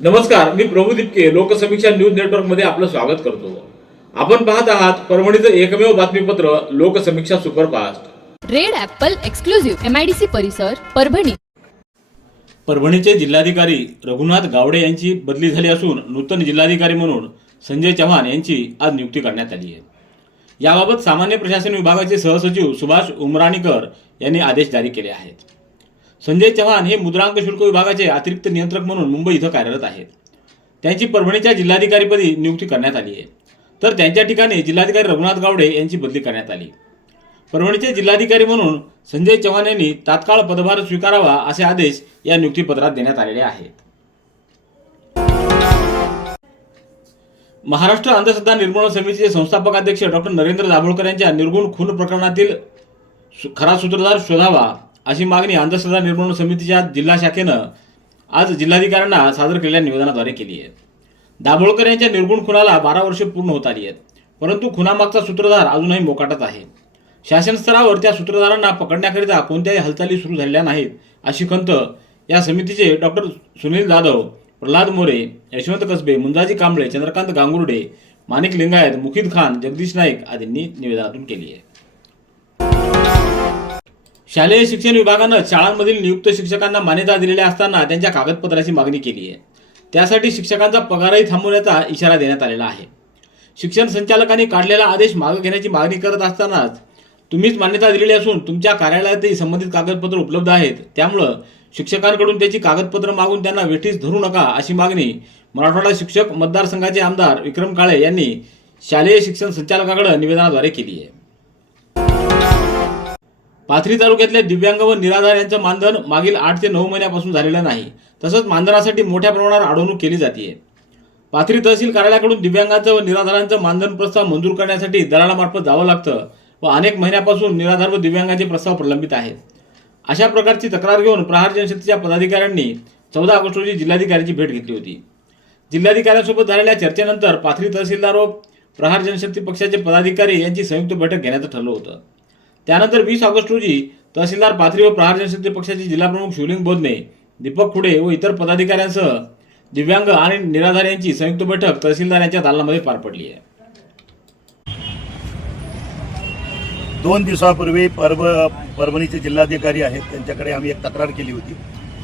नमस्कार मी प्रभू दिपके लोकसमीक्षा न्यूज नेटवर्कमध्ये आपलं स्वागत करतो. आपण पाहत आहात परभणीचं एकमेव बातमीपत्र Loksamiksha superfast. Red apple exclusive MIDC परिसर परभणी. परभणीचे जिल्हाधिकारी रघुनाथ गावडे यांची बदली झाली असून नूतन जिल्हाधिकारी म्हणून संजय चव्हाण यांची आज नियुक्ती करण्यात आली आहे. याबाबत सामान्य प्रशासन विभागाचे सहसचिव सुभाष उमराणीकर यांनी आदेश जारी केले आहेत. संजय चव्हाण हे मुद्रांक शुल्क विभागाचे अतिरिक्त नियंत्रक म्हणून मुंबई इथं कार्यरत आहेत. त्यांची परभणीच्या जिल्हाधिकारीपदी नियुक्ती करण्यात आली आहे. तर त्यांच्या ठिकाणी जिल्हाधिकारी रघुनाथ गावडे यांची बदली करण्यात आली. परभणीचे जिल्हाधिकारी म्हणून संजय चव्हाण यांनी तात्काळ पदभार स्वीकारावा असे आदेश या नियुक्तीपत्रात देण्यात आलेले आहेत. महाराष्ट्र अंधश्रद्धा निर्मूलन समितीचे संस्थापक अध्यक्ष डॉक्टर नरेंद्र दाभोळकर यांच्या निर्गुण खून प्रकरणातील खरा सूत्रधार शोधावा अशी मागणी अंधश्रद्धा निर्मूलन समितीच्या जिल्हा शाखेनं आज जिल्हाधिकाऱ्यांना सादर केलेल्या निवेदनाद्वारे केली आहे. दाभोळकर यांच्या निर्गुण खुनाला बारा वर्षे पूर्ण होत आली आहेत. परंतु खुनामागचा सूत्रधार अजूनही मोकाटत आहे. शासन स्तरावर त्या सूत्रधारांना पकडण्याकरिता कोणत्याही हालचाली सुरू झालेल्या नाहीत अशी खंत या समितीचे डॉक्टर सुनील जाधव प्रल्हाद मोरे यशवंत कसबे मुंजाजी कांबळे चंद्रकांत गांगुर्डे माणिक लिंगायत मुखिद खान जगदीश नाईक आदींनी निवेदनातून केली आहे. शालेय शिक्षण विभागानं शाळांमधील नियुक्त शिक्षकांना मान्यता दिलेल्या असताना त्यांच्या कागदपत्राची मागणी केली आहे. त्यासाठी शिक्षकांचा पगारही थांबवण्याचा इशारा देण्यात आलेला आहे. शिक्षण संचालकांनी काढलेला आदेश मागे घेण्याची मागणी करत असतानाच तुम्हीच मान्यता दिलेली असून तुमच्या कार्यालयातही संबंधित कागदपत्र उपलब्ध आहेत. त्यामुळं शिक्षकांकडून त्याची कागदपत्र मागून त्यांना वेठीस धरू नका अशी मागणी मराठवाडा शिक्षक मतदारसंघाचे आमदार विक्रम काळे यांनी शालेय शिक्षण संचालकाकडे निवेदनाद्वारे केली आहे. पाथरी तालुक्यातल्या दिव्यांग व निराधार यांचं मानधन मागील आठ ते नऊ महिन्यापासून झालेलं नाही. तसंच मानधनासाठी मोठ्या प्रमाणावर अडवणूक केली जाते पाथरी तहसील कार्यालयाकडून दिव्यांगांचं व निराधारांचं मानधन प्रस्ताव मंजूर करण्यासाठी दलालामार्फत जावं लागतं व अनेक महिन्यापासून निराधार व दिव्यांगांचे प्रस्ताव प्रलंबित आहेत. अशा प्रकारची तक्रार घेऊन प्रहार जनशक्तीच्या पदाधिकाऱ्यांनी चौदा ऑगस्ट रोजी जिल्हाधिकाऱ्यांची भेट घेतली होती. जिल्हाधिकाऱ्यांसोबत झालेल्या चर्चेनंतर पाथरी तहसीलदार व प्रहार जनशक्ती पक्षाचे पदाधिकारी यांची संयुक्त बैठक घेण्याचं ठरलं होतं. त्यानंतर वीस ऑगस्ट रोजी तहसीलदार पाथरी व प्रहार जनशक्ती पक्षाचे जिल्हाप्रमुख शिवलिंग बोधने दीपक खुडे व इतर पदाधिकाऱ्यांसह दिव्यांग आणि निराधार यांची संयुक्त बैठक तहसीलदार यांच्या दालनामध्ये पार पडली आहे. दोन दिवसापूर्वी परभ परभणीचे जिल्हाधिकारी आहेत त्यांच्याकडे आम्ही एक तक्रार केली होती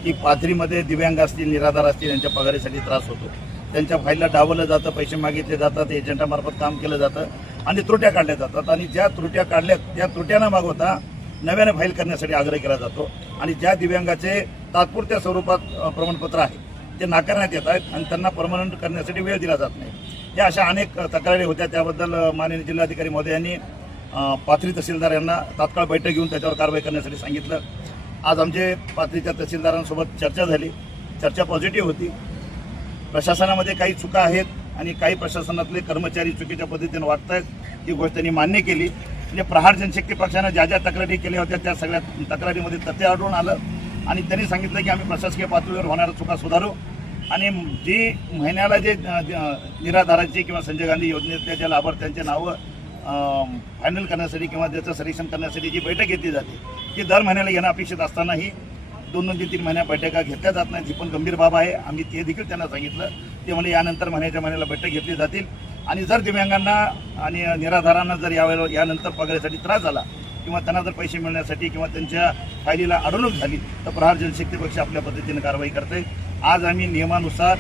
की पाथरीमध्ये दिव्यांग असतील निराधार असतील यांच्या पगारीसाठी त्रास होतो. त्यांच्या फाईलला डावलं जातं पैसे मागितले जातात एजंटामार्फत काम केलं जातं आणि त्रुट्या काढल्या जातात. आणि ज्या त्रुट्या काढल्या त्या त्रुट्यांना मागवता नव्याने फाईल करण्यासाठी आग्रह केला जातो. आणि ज्या दिव्यांगाचे तात्पुरत्या स्वरूपात प्रमाणपत्र आहे ते नाकारण्यात येत आहेत आणि त्यांना परमनंट करण्यासाठी वेळ दिला जात नाही. या अशा अनेक तक्रारी होत्या. त्याबद्दल माननीय जिल्हाधिकारी महोदयांनी यांनी पाथरी तहसीलदार यांना तात्काळ बैठक घेऊन त्याच्यावर कारवाई करण्यासाठी सांगितलं. आज आमचे पाथरीच्या तहसीलदारांसोबत चर्चा झाली. चर्चा पॉझिटिव्ह होती. प्रशासनामध्ये काही चुका आहेत आणि काही प्रशासनातले कर्मचारी चुकीच्या पद्धतीने वागत आहेत ही गोष्ट त्यांनी मान्य केली. म्हणजे प्रहार जनशक्ती पक्षानं ज्या ज्या तक्रारी केल्या होत्या त्या सगळ्या तक्रारीमध्ये तथ्य आढळून आलं. आणि त्यांनी सांगितलं की आम्ही प्रशासकीय पातळीवर होणाऱ्या चुका सुधारू. आणि जी महिन्याला जे निराधाराची किंवा संजय गांधी योजनेतल्या ज्या लाभार्थ्यांचे नावं फायनल करण्यासाठी किंवा त्याचं सिलेक्शन करण्यासाठी जी बैठक घेतली जाते ती दर महिन्याला घेणं अपेक्षित असतानाही दोन दोन तीन तीन महिन्या बैठका घेतल्या जात नाहीत. ही पण गंभीर बाब आहे. आम्ही ते देखील त्यांना सांगितलं. ते म्हणजे यानंतर महिन्याच्या महिन्याला बैठक घेतली जातील. आणि जर दिव्यांगांना आणि निराधारांना जर यावेळेला यानंतर पगारासाठी त्रास झाला किंवा त्यांना जर पैसे मिळण्यासाठी किंवा त्यांच्या फायलीला अडवणूक झाली तर प्रहार जनशक्ती पक्ष आपल्या पद्धतीने कारवाई करते आज आम्ही नियमानुसार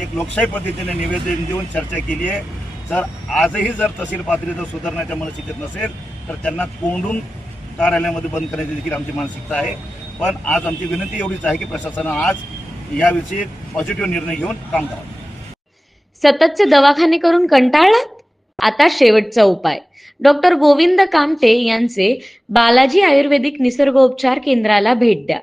एक लोकशाही पद्धतीने निवेदन देऊन चर्चा केली आहे. जर आजही जर तहसील पातळी जर सुधारण्याच्या मनस्थितीत नसेल तर त्यांना कोंडून कार्यालयामध्ये बंद करण्याची देखील आमची मानसिकता आहे. पण आज आमची विनंती एवढीच आहे की प्रशासनानं आज याविषयी पॉझिटिव्ह निर्णय घेऊन काम करावं. सततचे दवाखाने करून कंटाळलात? आता शेवटचा उपाय. डॉक्टर गोविंद कामटे यांचे बालाजी आयुर्वेदिक निसर्गोपचार केंद्राला भेट द्या.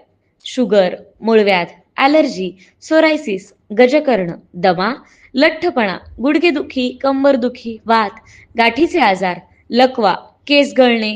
शुगर मूळव्याध ॲलर्जी सोरायसिस गजकर्ण दमा लठ्ठपणा गुडघेदुखी कंबरदुखी वात गाठीचे आजार लकवा केस गळणे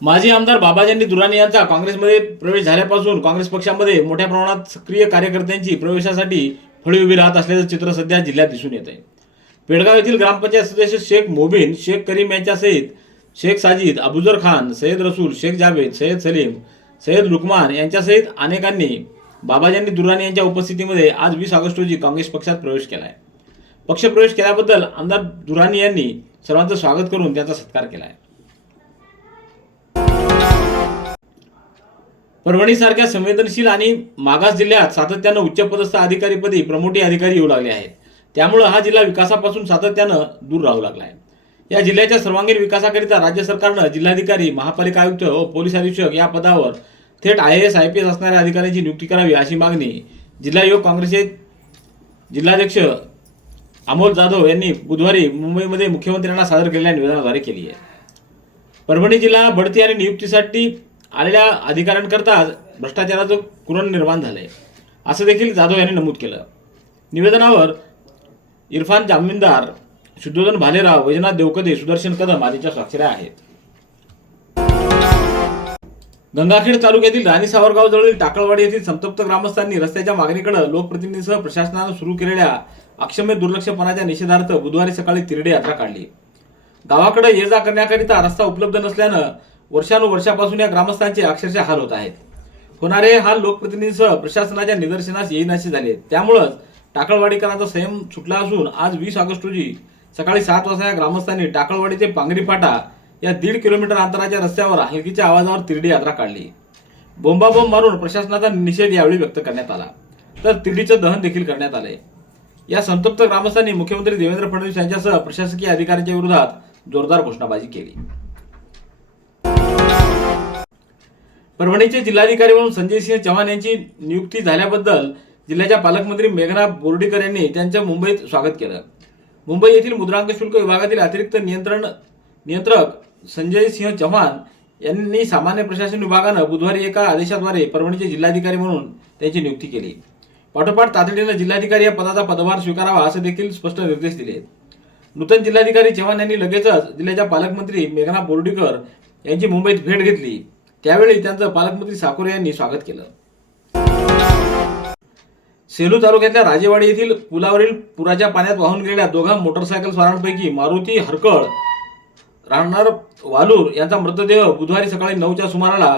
माजी आमदार बाबाजानी दुरानी यांचा काँग्रेसमध्ये प्रवेश झाल्यापासून काँग्रेस पक्षामध्ये मोठ्या प्रमाणात सक्रिय कार्यकर्त्यांची प्रवेशासाठी फळी उभी राहत असल्याचं चित्र सध्या जिल्ह्यात दिसून येत आहे पेडगाव येथील ग्रामपंचायत सदस्य शेख मोबिन शेख करीम यांच्यासहित शेख साजिद अबुजर खान सय्यद रसूल शेख जावेद सय्यद सलीम सय्यद लुकमान यांच्यासहित अनेकांनी बाबाजांनी दुराणी यांच्या उपस्थितीमध्ये आज वीस ऑगस्ट रोजी काँग्रेस पक्षात प्रवेश केला आहे पक्षप्रवेश केल्याबद्दल आमदार दुराणी यांनी सर्वांचं स्वागत करून त्यांचा सत्कार केला आहे परभणीसारख्या संवेदनशील आणि मागास जिल्ह्यात सातत्यानं उच्चपदस्थ अधिकारीपदी प्रमोटी अधिकारी येऊ लागले आहेत. त्यामुळं हा जिल्हा विकासापासून सातत्यानं दूर राहू लागला आहे. या जिल्ह्याच्या सर्वांगीण विकासाकरिता राज्य सरकारनं जिल्हाधिकारी महापालिका आयुक्त व पोलीस अधीक्षक या पदावर थेट I S I P S असणाऱ्या अधिकाऱ्यांची नियुक्ती करावी अशी मागणी जिल्हा युवक काँग्रेसचे जिल्हाध्यक्ष अमोल जाधव यांनी बुधवारी मुंबईमध्ये मुख्यमंत्र्यांना सादर केलेल्या निवेदनाद्वारे केली आहे. परभणी जिल्हा बढती आणि नियुक्तीसाठी आलेल्या अधिकाऱ्यांकरताच भ्रष्टाचाराचं कुरण निर्माण झालंय. असं देखील जाधव यांनी नमूद केलं. निवेदनावर इरफान जामीनदार शुद्धोधन भालेराव वैजनाथ देवकदे सुदर्शन कदम आदीच्या स्वाक्षऱ्या आहेत. गंगाखेड तालुक्यातील राणी सावरगाव जवळील टाकळवाडी येथील संतप्त ग्रामस्थांनी रस्त्याच्या मागणीकडे लोकप्रतिनिधीसह प्रशासनानं सुरू केलेल्या अक्षम्य दुर्लक्षपणाच्या निषेधार्थ बुधवारी सकाळी तिरडे यात्रा काढली. गावाकडे ये जा करण्याकरिता रस्ता उपलब्ध नसल्यानं वर्षानुवर्षापासून या ग्रामस्थांचे अक्षरशः हाल होत आहेत. होणारे हाल लोकप्रतिनिधीसह प्रशासनाच्या निदर्शनास येईनाशी झाले त्यामुळंच टाकळवाडीकरांचा संयम सुटला असून आज वीस ऑगस्ट रोजी सकाळी सात वाजता या ग्रामस्थांनी टाकळवाडी ते पांगरी फाटा या दीड किलोमीटर अंतराच्या रस्त्यावर हलकीच्या आवाजावर तिरडी यात्रा काढली. बोंबाबोंब मारून प्रशासनाचा निषेध यावेळी व्यक्त करण्यात आला. तर तिरडीचं दहन देखील करण्यात आले या संतप्त ग्रामस्थांनी मुख्यमंत्री देवेंद्र फडणवीस यांच्यासह प्रशासकीय अधिकाऱ्यांच्या विरोधात जोरदार घोषणाबाजी केली. परभणीचे जिल्हाधिकारी म्हणून संजय सिंह चव्हाण यांची नियुक्ती झाल्याबद्दल जिल्ह्याच्या पालकमंत्री मेघना बोर्डीकर यांनी त्यांचं मुंबईत स्वागत केलं. मुंबई येथील मुद्रांक शुल्क विभागातील अतिरिक्त नियंत्रण नियंत्रक संजय सिंह चव्हाण यांनी सामान्य प्रशासन विभागानं बुधवारी एका आदेशाद्वारे परभणीचे जिल्हाधिकारी म्हणून त्यांची नियुक्ती केली. पाठोपाठ तातडीनं जिल्हाधिकारी या पदाचा पदभार स्वीकारावा असे देखील स्पष्ट निर्देश दिले. नूतन जिल्हाधिकारी चव्हाण यांनी लगेचच जिल्ह्याच्या पालकमंत्री मेघना बोर्डीकर यांची मुंबईत भेट घेतली. त्यावेळी त्यांचं पालकमंत्री साकोरे यांनी स्वागत केलं. सेलू तालुक्यातल्या राजेवाडी येथील पुलावरील पुराच्या पाण्यात वाहून गेलेल्या दोघा मोटरसायकल स्वारांपैकी मारुती हरकळ राहणार वालूर यांचा मृतदेह बुधवारी सकाळी नऊच्या सुमाराला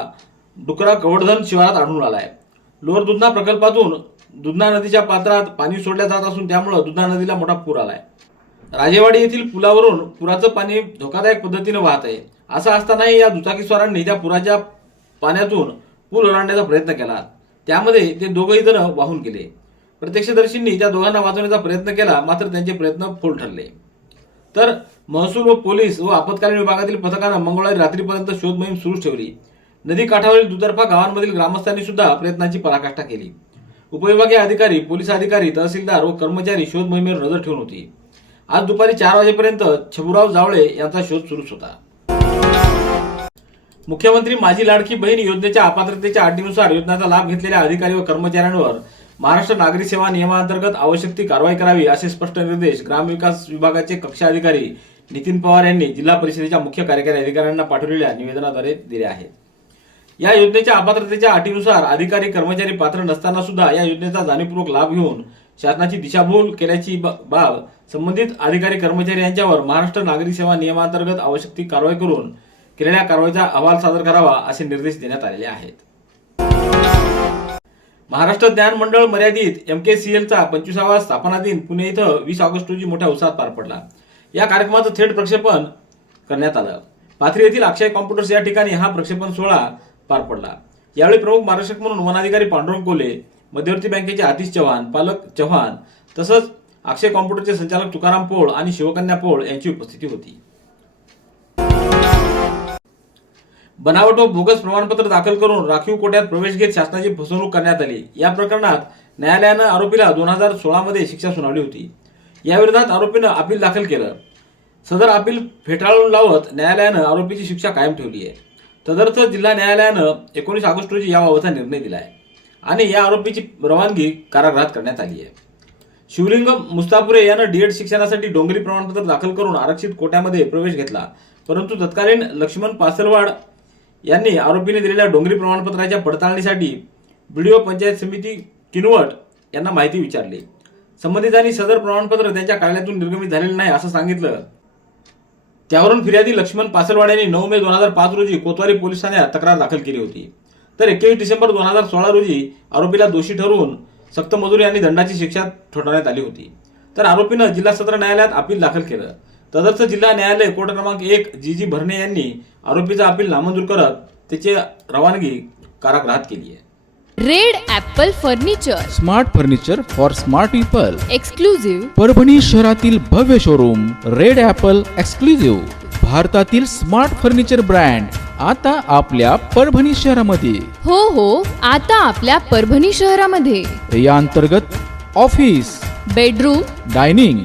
डुकरा कवडधन शिवारात आढळून आहे. लोअर दुधना प्रकल्पातून दुधना नदीच्या पात्रात पाणी सोडल्या जात असून त्यामुळे दुधना नदीला मोठा पूर आला आहे राजेवाडी येथील पुलावरून पुराचं पाणी धोकादायक पद्धतीने वाहत आहे. असं असतानाही या दुचाकीस्वारांनी त्या पुराच्या पाण्यातून पूल ओलांडण्याचा प्रयत्न केला. त्यामध्ये ते दोघंही जण वाहून गेले. प्रत्यक्षदर्शींनी त्या दोघांना वाचवण्याचा प्रयत्न केला मात्र त्यांचे प्रयत्न फोल ठरले. तर महसूल व पोलीस व आपत्कालीन विभागातील पथकानं मंगळवारी रात्रीपर्यंत शोध मोहीम सुरू ठेवली. नदी काठावरील दुतर्फा गावांमधील ग्रामस्थांनी सुद्धा प्रयत्नाची पराकाष्ठा केली. उपविभागीय अधिकारी पोलीस अधिकारी तहसीलदार व कर्मचारी शोध मोहिमेवर नजर ठेवून होती. आज दुपारी चार वाजेपर्यंत छबुराव जावळे यांचा शोध सुरूच होता. मुख्यमंत्री माझी लाडकी बहीण योजनेच्या अपात्रतेच्या अटीनुसार योजनेचा लाभ घेतलेल्या अधिकारी व कर्मचाऱ्यांवर महाराष्ट्र नागरी सेवा नियमांतर्गत आवश्यक ती कारवाई करावी असे स्पष्ट निर्देश ग्रामविकास विभागाचे कक्ष अधिकारी नितीन पवार यांनी जिल्हा परिषदेच्या मुख्य कार्यकारी अधिकाऱ्यांना पाठवलेल्या निवेदनाद्वारे दिले आहेत या योजनेच्या अपात्रतेच्या अटीनुसार अधिकारी कर्मचारी पात्र नसताना सुद्धा या योजनेचा जाणीवपूर्वक लाभ घेऊन शासनाची दिशाभूल केल्याची बाब संबंधित अधिकारी कर्मचारी यांच्यावर महाराष्ट्र नागरी सेवा नियमांतर्गत आवश्यक ती कारवाई करून केलेल्या कारवाईचा अहवाल सादर करावा असे निर्देश देण्यात आलेले आहेत. महाराष्ट्र ज्ञान मंडळ मर्यादित एम के सी एलचा पंचवीसावा स्थापना दिन पुणे इथं वीस ऑगस्ट रोजी मोठ्या उत्साहात पार पडला. या कार्यक्रमाचं थेट प्रक्षेपण करण्यात आलं. पाथरी येथील अक्षय कॉम्प्युटर्स या ठिकाणी हा प्रक्षेपण सोहळा पार पडला. यावेळी प्रमुख मार्गदर्शक म्हणून वनाधिकारी पांडुरंग कोले मध्यवर्ती बँकेचे आतिश चव्हाण पालक चव्हाण तसंच अक्षय कॉम्प्युटरचे संचालक तुकाराम पोळ आणि शिवकन्या पोळ यांची उपस्थिती होती. बनावट व बोगस प्रमाणपत्र दाखल करून राखीव कोट्यात प्रवेश घेत शासनाची फसवणूक करण्यात आली. या प्रकरणात न्यायालयानं आरोपीला दोन हजार सोळामध्ये शिक्षा सुनावली होती. याविरोधात आरोपीनं अपील दाखल केलं. सदर अपील फेटाळून लावत न्यायालयानं आरोपीची शिक्षा कायम ठेवली आहे. तदर्थ जिल्हा न्यायालयानं एकोणीस ऑगस्ट रोजी याबाबतचा निर्णय दिला आहे आणि या आरोपीची रवानगी कारागृहात करण्यात आली आहे. शिवलिंग मुस्तापुरे यानं डीएड शिक्षणासाठी डोंगरी प्रमाणपत्र दाखल करून आरक्षित कोट्यामध्ये प्रवेश घेतला. परंतु तत्कालीन लक्ष्मण पासलवाड यांनी आरोपीने दिलेल्या डोंगरी प्रमाणपत्राच्या पडताळणीसाठी बीडीओ पंचायत समिती किनवट यांना माहिती विचारली. संबंधितांनी सदर प्रमाणपत्र त्यांच्या कार्यालयातून निर्गमित झालेलं नाही असं सांगितलं. त्यावरून फिर्यादी लक्ष्मण पासलवाड यांनी नऊ मे दोन हजार पाच रोजी कोतवाली पोलीस ठाण्यात तक्रार दाखल केली होती. तर एकवीस डिसेंबर दोन हजार सोळा रोजी आरोपीला दोषी ठरवून सक्त मजुरी आणि दंडाची शिक्षा ठोठावण्यात आली होती. तर आरोपीनं जिल्हा सत्र न्यायालयात अपील दाखल केलं. तदर्थ जिल्हा न्यायालय कोर्ट क्रमांक एक जी जी भरणे यांनी आरोपीचा अपील नामंजूर करत त्याची रवानगी कारागृहात केली आहे. Red Apple furniture. Smart furniture for smart people. Exclusive Parbhani शहरातील भव्य शोरूम रेड ॲपल एक्सक्लुझिव्ह भारतातील स्मार्ट फर्निचर ब्रँड आता आपल्या परभणी शहरामध्ये. हो हो आता आपल्या परभणी शहरामध्ये. या अंतर्गत ऑफिस बेडरूम डायनिंग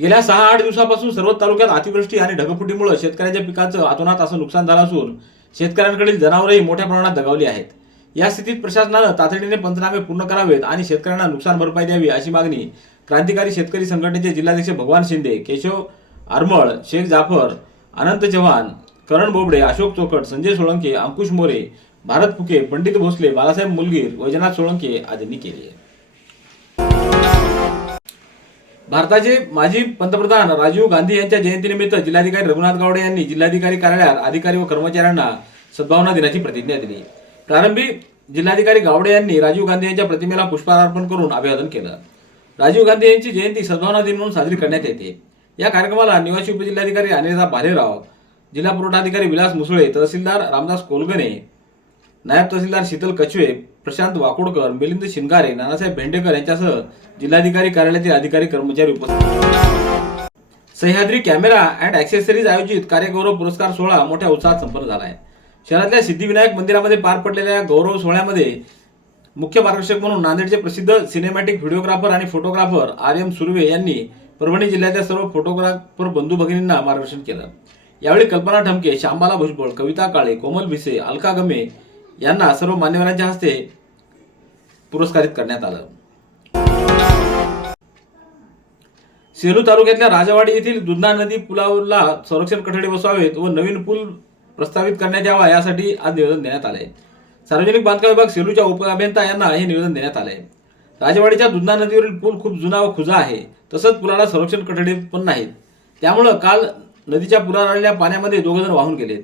गेल्या सहा आठ दिवसापासून सर्व तालुक्यात अतिवृष्टी आणि ढगफुटीमुळे शेतकऱ्यांच्या पिकाचं अतोनात असं नुकसान झालं असून शेतकऱ्यांकडील जनावरही मोठ्या प्रमाणात दगावली आहेत. या स्थितीत प्रशासनानं तातडीने पंचनामे पूर्ण करावेत आणि शेतकऱ्यांना नुकसान भरपाई द्यावी अशी मागणी क्रांतिकारी शेतकरी संघटनेचे जिल्हाध्यक्ष भगवान शिंदे केशव आरमळ शेख जाफर अनंत चव्हाण करण बोबडे अशोक चोकट संजय सोळंके अंकुश मोरे भारत फुके पंडित भोसले बाळासाहेब मुलगीर वैजनाथ सोळंके आदींनी केली आहे भारताचे माजी पंतप्रधान राजीव गांधी यांच्या जयंतीनिमित्त जिल्हाधिकारी रघुनाथ गावडे यांनी जिल्हाधिकारी कार्यालयात अधिकारी व कर्मचाऱ्यांना सद्भावना दिनाची प्रतिज्ञा दिली. प्रारंभी जिल्हाधिकारी गावडे यांनी राजीव गांधी यांच्या प्रतिमेला पुष्पहार अर्पण करून अभिवादन केलं. राजीव गांधी यांची जयंती सद्भावना दिन म्हणून साजरी करण्यात येते. या कार्यक्रमाला निवासी उपजिल्हाधिकारी अनिता भालेराव जिल्हा पुरवठाधिकारी विलास मुसळे तहसीलदार रामदास कोलगणे नायब तहसीलदार शीतल कछवे प्रशांत वाकोडकर मिलिंद शिंगारे नानासाहेब भेंडेकर यांच्यासह जिल्हाधिकारी कार्यालयातील अधिकारी कर्मचारी उपस्थित सह्याद्री कॅमेरा अँड ॲक्सेसरीज आयोजित कार्यगौरव पुरस्कार सोहळा मोठ्या उत्साहात संपन्न झाला आहे. शहरातल्या सिद्धिविनायक मंदिरामध्ये पार पडलेल्या या गौरव सोहळ्यामध्ये मुख्य मार्गदर्शक म्हणून नांदेडचे प्रसिद्ध सिनेमॅटिक व्हिडिओग्राफर आणि फोटोग्राफर आर एम सुर्वे यांनी परभणी जिल्ह्याच्या सर्व फोटोग्राफर बंधू भगिनींना मार्गदर्शन केलं. यावेळी कल्पना ठमके शांबाला भुजबळ कविता काळे कोमल भिसे अलका गमे यांना सर्व मान्यवरांच्या हस्ते पुरस्कारित करण्यात आलं. सेलू तालुक्यातल्या राजवाडी येथील दुधना नदी पुलाला संरक्षण कठडे बसवावेत व नवीन पूल प्रस्तावित करण्यात यावा यासाठी आज निवेदन देण्यात आलंय. सार्वजनिक बांधकाम विभाग सेलूच्या उपअभियंता यांना हे निवेदन देण्यात आलंय. राजवाडीच्या दुधना नदीवरील पूल खूप जुना व खुजा आहे. तसंच पुलाला संरक्षण कठडे पण नाहीत. त्यामुळं काल नदीच्या पुलावर आलेल्या पाण्यामध्ये दोघ जण वाहून गेलेत.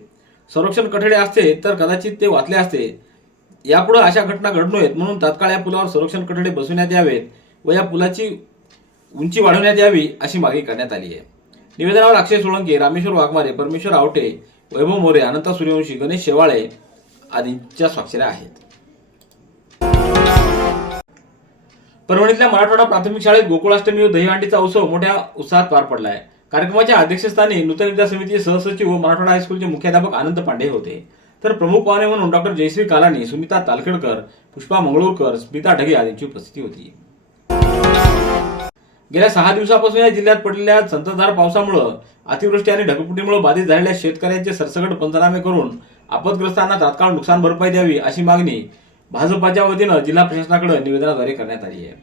संरक्षण कठडे असते तर कदाचित ते वाचले असते. यापुढे अशा घटना घडू नयेत म्हणून तात्काळ या पुलावर संरक्षण कठडे बसविण्यात यावेत व या पुलाची उंची वाढवण्यात यावी अशी मागणी करण्यात आली आहे. निवेदनावर अक्षय सोळंके रामेश्वर वाघमारे परमेश्वर आवटे वैभव मोरे अनंता सूर्यवंशी गणेश शेवाळे आदींच्या स्वाक्षऱ्या आहेत. परभणीतल्या मराठवाडा प्राथमिक शाळेत गोकुळाष्टमी व दहीहंडीचा उत्सव मोठ्या उत्साहात पार पडला आहे कार्यक्रमाच्या अध्यक्षस्थानी नूतन विद्या समितीचे सहसचिव व मराठवाडा हायस्कूलचे मुख्याध्यापक आनंद पांडे होते. तर प्रमुख पाहुणे म्हणून डॉक्टर जयश्री कालानी सुनीता तालखेडकर पुष्पा मंगळूरकर स्मिता ढगे आदींची उपस्थिती होती. गेल्या सहा दिवसापासून या जिल्ह्यात पडलेल्या संततधार पावसामुळे अतिवृष्टी आणि ढगफुटीमुळे बाधित झालेल्या शेतकऱ्यांचे सरसकट पंचनामे करून आपदग्रस्तांना तात्काळ नुकसान भरपाई द्यावी अशी मागणी भाजपाच्या वतीनं जिल्हा प्रशासनाकडे निवेदनाद्वारे करण्यात आली आहे.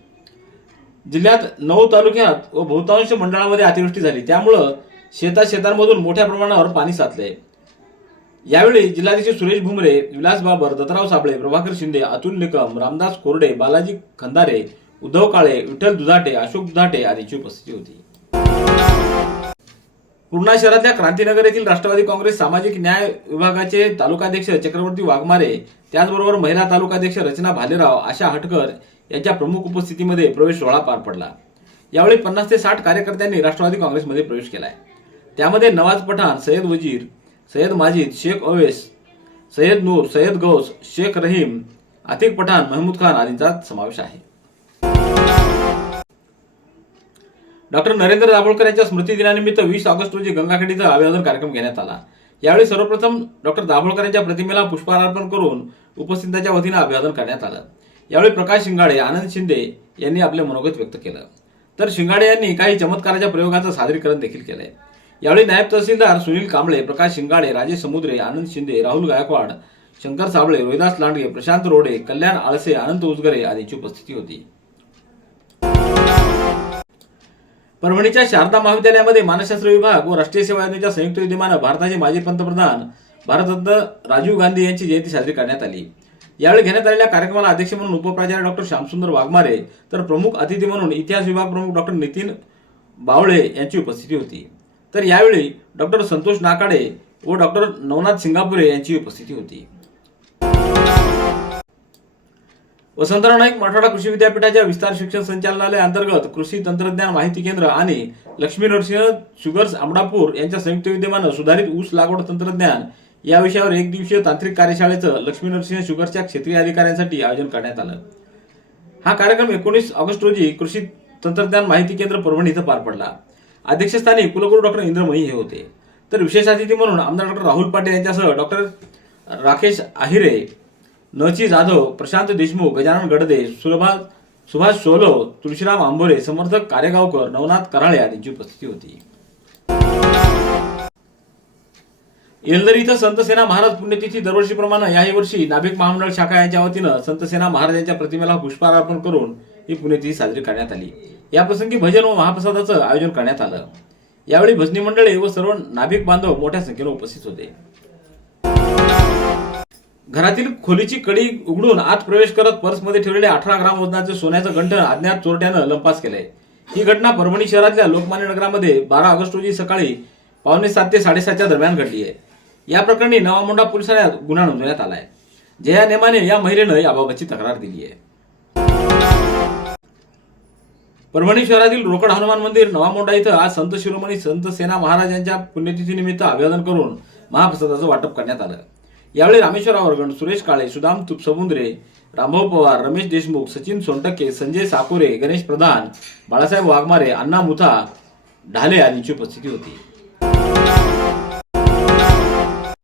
जिल्ह्यात नऊ तालुक्यात व बहुतांश मंडळामध्ये अतिवृष्टी झाली. त्यामुळं शेता शेतांमधून मोठ्या प्रमाणावर पाणी साचले यावेळी जिल्हाधीश सुरेश भुमरे विलास बाबर दत्तराव साबळे प्रभाकर शिंदे अतुल निकम रामदास कोरडे बालाजी खंदारे उद्धव काळे विठ्ठल दुधाटे अशोक दुधाटे आदीची उपस्थिती होती. पूर्णा शहरातल्या क्रांतीनगर येथील राष्ट्रवादी काँग्रेस सामाजिक न्याय विभागाचे तालुकाध्यक्ष चक्रवर्ती वाघमारे त्याचबरोबर महिला तालुकाध्यक्ष रचना भालेराव आशा हटकर यांच्या प्रमुख उपस्थितीमध्ये प्रवेश सोहळा पार पडला. यावेळी पन्नास ते साठ कार्यकर्त्यांनी राष्ट्रवादी काँग्रेसमध्ये प्रवेश केलाय. त्यामध्ये नवाज पठाण सय्यद वजीर सय्यद माजिद शेख ओवेस सय्यद नूर सय्यद गौस शेख रहीम आतिक पठाण महमूद खान आदींचा समावेश आहे. डॉक्टर नरेंद्र दाभोळकर यांच्या स्मृती दिनानिमित्त वीस ऑगस्ट रोजी गंगाखेड इथं अभिवादन कार्यक्रम घेण्यात आला. यावेळी सर्वप्रथम डॉक्टर दाभोळकर यांच्या प्रतिमेला पुष्पहार अर्पण करून उपस्थितांच्या वतीनं अभिवादन करण्यात आलं. यावेळी प्रकाश शिंगाडे आनंद शिंदे यांनी आपले मनोगत व्यक्त केलं. तर शिंगाडे यांनी काही चमत्काराच्या प्रयोगाचं सादरीकरण देखील केलंय. यावेळी नायब तहसीलदार सुनील कांबळे प्रकाश शिंगाडे राजेश समुद्रे आनंद शिंदे राहुल गायकवाड शंकर साबळे रोहिदास लांडगे प्रशांत रोडे कल्याण आळसे अनंत उजगरे आदींची उपस्थिती होती. परभणीच्या शारदा महाविद्यालयामध्ये मानसशास्त्र विभाग व राष्ट्रीय सेवा योजनेच्या संयुक्त विद्यमानं भारताचे माजी पंतप्रधान भारतरत्न राजीव गांधी यांची जयंती साजरी करण्यात आली. यावेळी घेण्यात आलेल्या कार्यक्रमाला अध्यक्ष म्हणून उपप्राचार्य डॉक्टर श्यामसुंदर वाघमारे तर प्रमुख अतिथी म्हणून इतिहास विभाग प्रमुख डॉक्टर नितीन बावळे यांची उपस्थिती होती. तर यावेळी डॉक्टर संतोष नाकाडे व डॉक्टर नवनाथ सिंगापुरे यांची उपस्थिती होती. वसंतराव नाईक मराठवाडा कृषी विद्यापीठाच्या विस्तार शिक्षण संचालनालय अंतर्गत कृषी तंत्रज्ञान माहिती केंद्र आणि लक्ष्मी नरसिंह शुगर्स आमडापूर यांच्या संयुक्त विद्यमानं सुधारित ऊस लागवड तंत्रज्ञान या विषयावर एक दिवसीय तांत्रिक कार्यशाळेचं लक्ष्मी नरसिंह शुगरच्या क्षेत्रीय अधिकाऱ्यांसाठी आयोजन करण्यात आलं. हा कार्यक्रम एकोणीस ऑगस्ट रोजी कृषी तंत्रज्ञान माहिती केंद्र परभणी इथं पार पडला. अध्यक्षस्थानी कुलगुरू डॉक्टर इंद्रमणी हे होते. तर विशेष अतिथी म्हणून आमदार डॉक्टर राहुल पाटील यांच्यासह डॉक्टर राकेश आहिरे नची जाधव प्रशांत देशमुख गजानन गडदे सुलभा सुभाष सोलो तुळशीराम आंबोरे समर्थक कार्यगावकर नवनाथ कराळे आदींची उपस्थिती होती. येलदर इथं संतसेना महाराज पुण्यतिथी दरवर्षीप्रमाणे याही वर्षी नाभिक महामंडळ शाखा यांच्या वतीनं संतसेना महाराजांच्या प्रतिमेला पुष्पहार अर्पण करून ही पुण्यतिथी साजरी करण्यात आली. या प्रसंगी भजन व महाप्रसादाचं आयोजन करण्यात आलं. यावेळी भजनी मंडळे व सर्व नाभिक बांधव मोठ्या संख्येनं उपस्थित होते. घरातील खोलीची कडी उघडून आत प्रवेश करत पर्समध्ये ठेवलेले अठरा ग्राम वजनाचे सोन्याचं गंठण अज्ञात चोरट्यानं लंपास केलंय. ही घटना परभणी शहरातल्या लोकमान्य नगरामध्ये बारा ऑगस्ट रोजी सकाळी पावणे सात ते साडेसातच्या दरम्यान घडली आहे. या प्रकरणी नवामोंडा पोलीस ठाण्यात गुन्हा नोंदवण्यात आलाय. जया नेमाने या महिलेनं याबाबतची तक्रार दिली आहे. परभणी शहरातील रोकड हनुमान मंदिर नवामोंडा इथं आज संत शिरोमणी संत सेना महाराज यांच्या पुण्यतिथीनिमित्त अभिवादन करून महाप्रसादाचं वाटप करण्यात आलं. यावेळी रामेश्वर आवरगण सुरेश काळे सुदाम तुपसमुद्रे रामभाऊ पवार रमेश देशमुख सचिन सोनटक्के संजय साकोरे गणेश प्रधान बाळासाहेब वाघमारे अण्णा मुथा ढाले आदींची उपस्थिती होती.